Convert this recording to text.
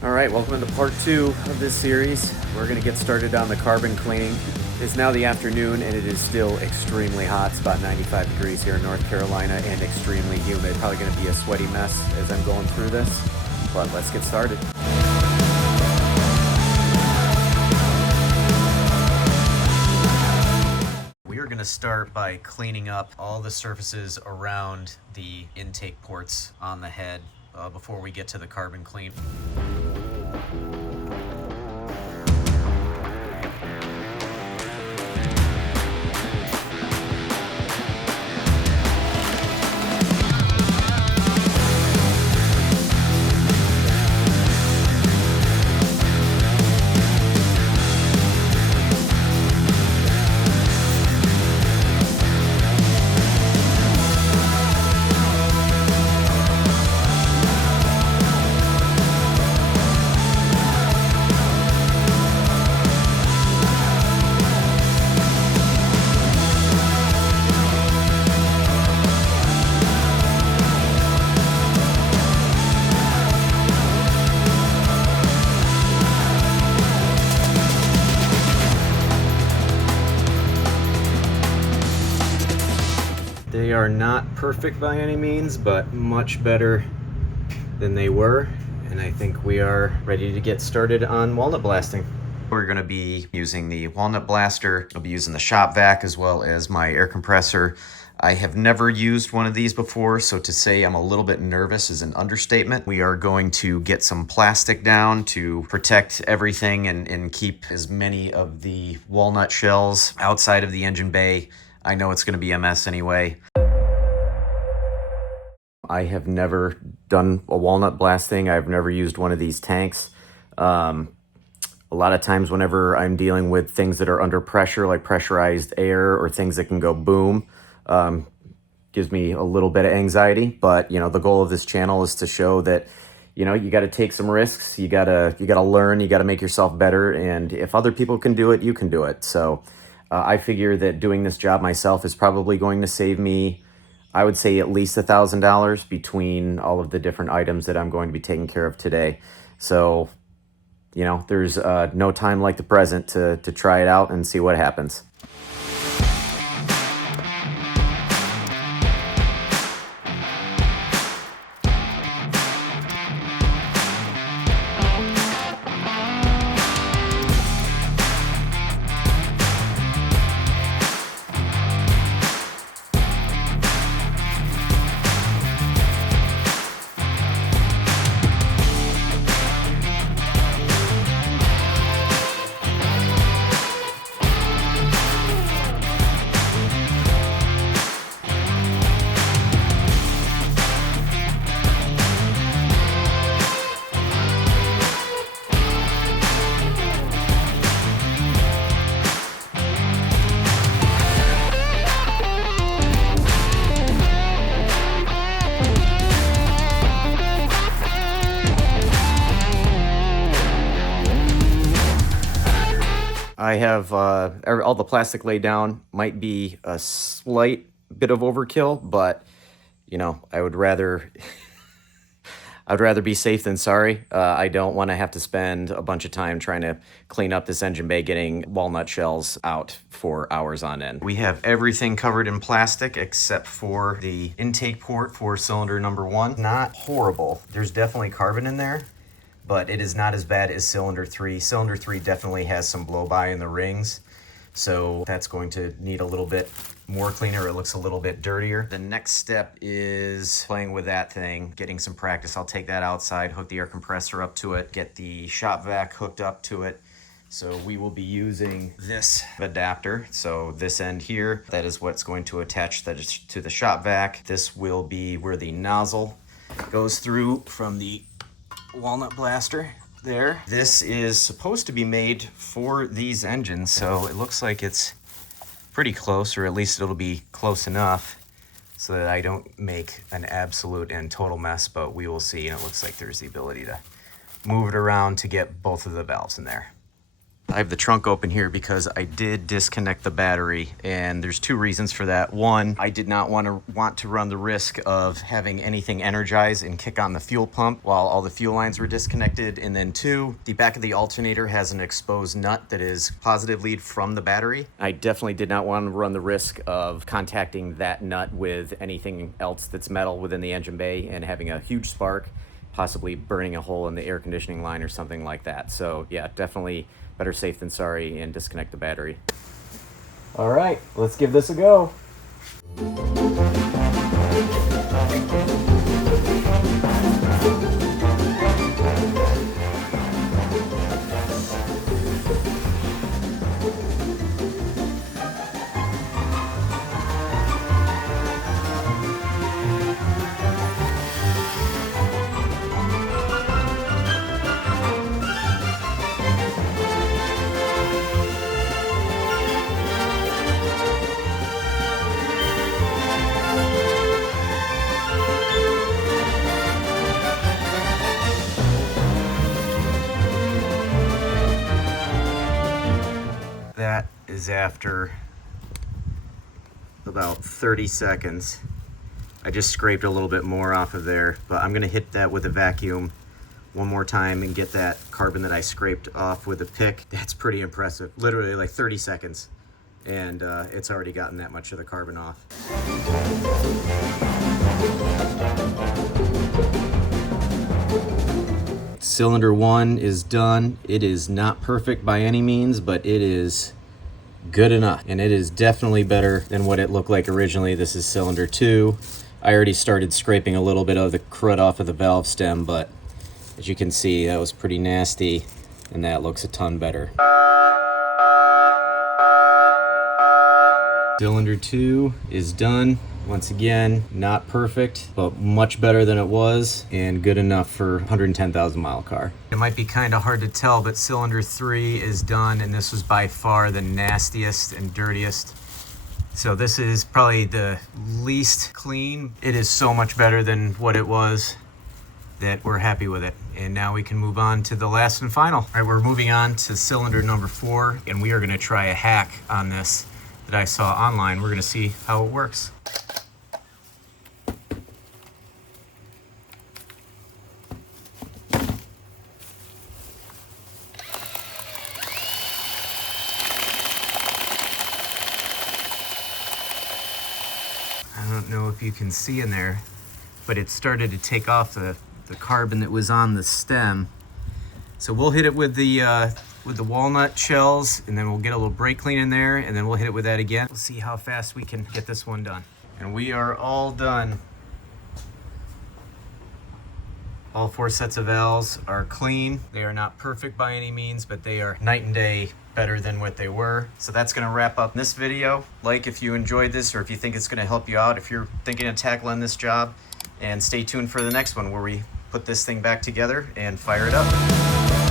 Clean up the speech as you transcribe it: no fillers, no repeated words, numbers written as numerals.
All right, welcome to part 2 of this series. We're going to get started on the carbon cleaning. It's now the afternoon and it is still extremely hot. It's about 95 degrees here in North Carolina and extremely humid. Probably going to be a sweaty mess as I'm going through this, but let's get started. We are going to start by cleaning up all the surfaces around the intake ports on the head before we get to the carbon clean. They are not perfect by any means, but much better than they were. And I think we are ready to get started on walnut blasting. We're going to be using the walnut blaster. I'll be using the shop vac as well as my air compressor. I have never used one of these before, so to say I'm a little bit nervous is an understatement. We are going to get some plastic down to protect everything and keep as many of the walnut shells outside of the engine bay. I know it's going to be a mess anyway. I have never done a walnut blasting. I've never used one of these tanks. A lot of times whenever I'm dealing with things that are under pressure, like pressurized air or things that can go boom, gives me a little bit of anxiety. But, you know, the goal of this channel is to show that, you know, you got to take some risks. You got to learn. You got to make yourself better. And if other people can do it, you can do it. So I figure that doing this job myself is probably going to save me, I would say, at least $1,000 between all of the different items that I'm going to be taking care of today. So, you know, there's no time like the present to try it out and see what happens. I have all the plastic laid down. Might be a slight bit of overkill, but you know, I would rather be safe than sorry. I don't want to have to spend a bunch of time trying to clean up this engine bay, getting walnut shells out for hours on end. We have everything covered in plastic except for the intake port for cylinder number 1. Not horrible. There's definitely carbon in there, but it is not as bad as cylinder 3. Cylinder 3 definitely has some blow-by in the rings, so that's going to need a little bit more cleaner. It looks a little bit dirtier. The next step is playing with that thing, getting some practice. I'll take that outside, hook the air compressor up to it, get the shop vac hooked up to it. So we will be using this adapter. So this end here, that is what's going to attach to the shop vac. This will be where the nozzle goes through from the walnut blaster there. This is supposed to be made for these engines, so it looks like it's pretty close, or at least it'll be close enough so that I don't make an absolute and total mess, but we will see. And it looks like there's the ability to move it around to get both of the valves in there. I have the trunk open here because I did disconnect the battery, and there's two reasons for that. One, I did not want to run the risk of having anything energize and kick on the fuel pump while all the fuel lines were disconnected. And then two, the back of the alternator has an exposed nut that is positive lead from the battery. I definitely did not want to run the risk of contacting that nut with anything else that's metal within the engine bay and having a huge spark, possibly burning a hole in the air conditioning line or something like that. So yeah, definitely better safe than sorry, and disconnect the battery. All right, let's give this a go. That is after about 30 seconds. I just scraped a little bit more off of there, but I'm gonna hit that with a vacuum one more time and get that carbon that I scraped off with a pick. That's pretty impressive. Literally like 30 seconds, and it's already gotten that much of the carbon off. Cylinder 1 is done. It is not perfect by any means, but it is good enough, and it is definitely better than what it looked like originally. This is cylinder 2. I already started scraping a little bit of the crud off of the valve stem, but as you can see, that was pretty nasty, and that looks a ton better. Cylinder 2 is done. Once again, not perfect, but much better than it was, and good enough for a 110,000 mile car. It might be kind of hard to tell, but cylinder 3 is done, and this was by far the nastiest and dirtiest. So this is probably the least clean. It is so much better than what it was that we're happy with it. And now we can move on to the last and final. All right, we're moving on to cylinder number 4, and we are gonna try a hack on this that I saw online. We're gonna see how it works. I don't know if you can see in there, but it started to take off the carbon that was on the stem. So we'll hit it with the walnut shells, and then we'll get a little brake clean in there, and then we'll hit it with that again. We'll see how fast we can get this one done. And we are all done. All 4 sets of valves are clean. They are not perfect by any means, but they are night and day better than what they were. So that's gonna wrap up this video. Like if you enjoyed this, or if you think it's gonna help you out, if you're thinking of tackling this job, and stay tuned for the next one where we put this thing back together and fire it up.